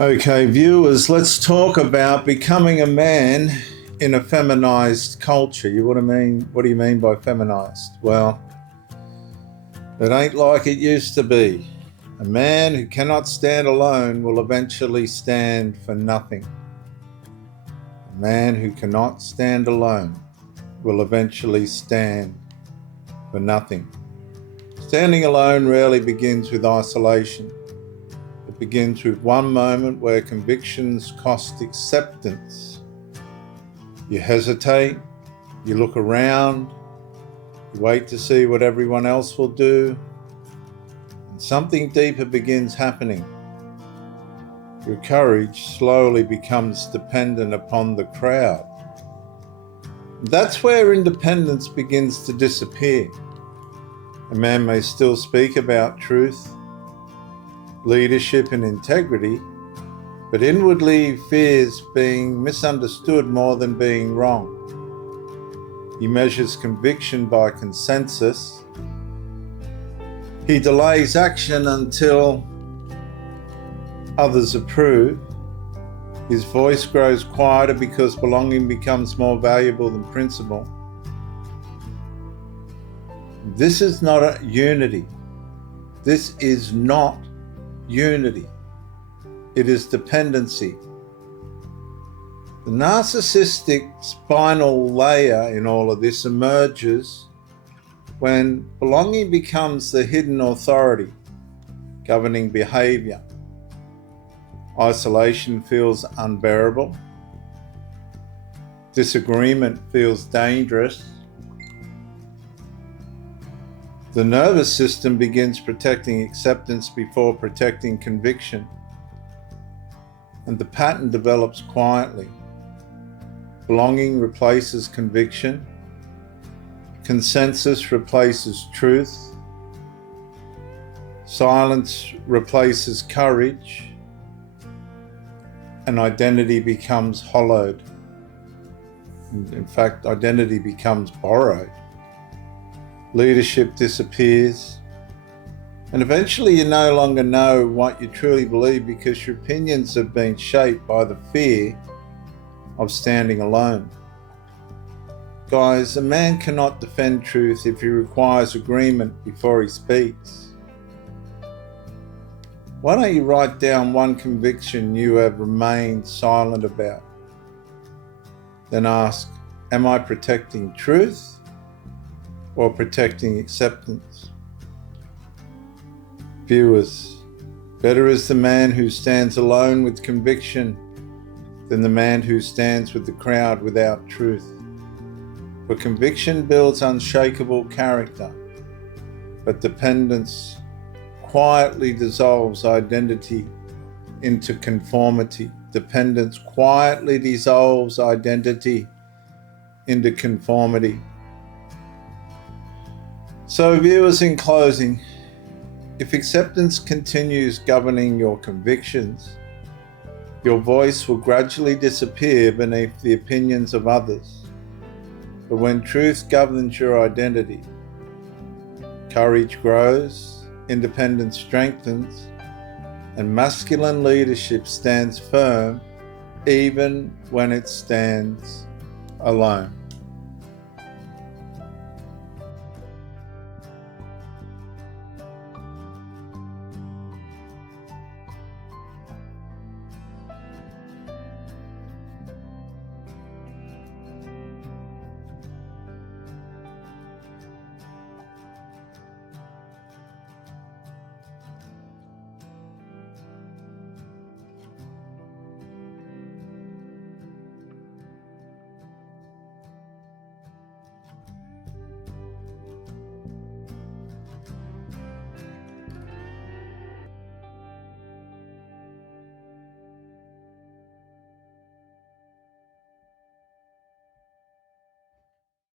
Okay, viewers, let's talk about becoming a man in a feminized culture. What do you mean by feminized? Well, it ain't like it used to be. A man who cannot stand alone will eventually stand for nothing. A man who cannot stand alone will eventually stand for nothing. Standing alone rarely begins with isolation. It begins with one moment where convictions cost acceptance. You hesitate, you look around, you wait to see what everyone else will do, and something deeper begins happening. Your courage slowly becomes dependent upon the crowd. That's where independence begins to disappear. A man may still speak about truth, leadership and integrity, but inwardly fears being misunderstood more than being wrong. He measures conviction by consensus. He delays action until others approve. His voice grows quieter because belonging becomes more valuable than principle. This is not a unity. This is not unity. It is dependency. The narcissistic spinal layer in all of this emerges when belonging becomes the hidden authority governing behavior. Isolation feels unbearable. Disagreement feels dangerous. The nervous system begins protecting acceptance before protecting conviction, and the pattern develops quietly. Belonging replaces conviction, consensus replaces truth, silence replaces courage, and identity becomes hollowed. In fact, identity becomes borrowed. Leadership disappears, and eventually you no longer know what you truly believe because your opinions have been shaped by the fear of standing alone. Guys, a man cannot defend truth if he requires agreement before he speaks. Why don't you write down one conviction you have remained silent about? Then ask, am I protecting truth or protecting acceptance? Viewers, better is the man who stands alone with conviction than the man who stands with the crowd without truth. For conviction builds unshakable character, but dependence quietly dissolves identity into conformity. Dependence quietly dissolves identity into conformity. So viewers, in closing, if acceptance continues governing your convictions, your voice will gradually disappear beneath the opinions of others. But when truth governs your identity, courage grows, independence strengthens, and masculine leadership stands firm even when it stands alone.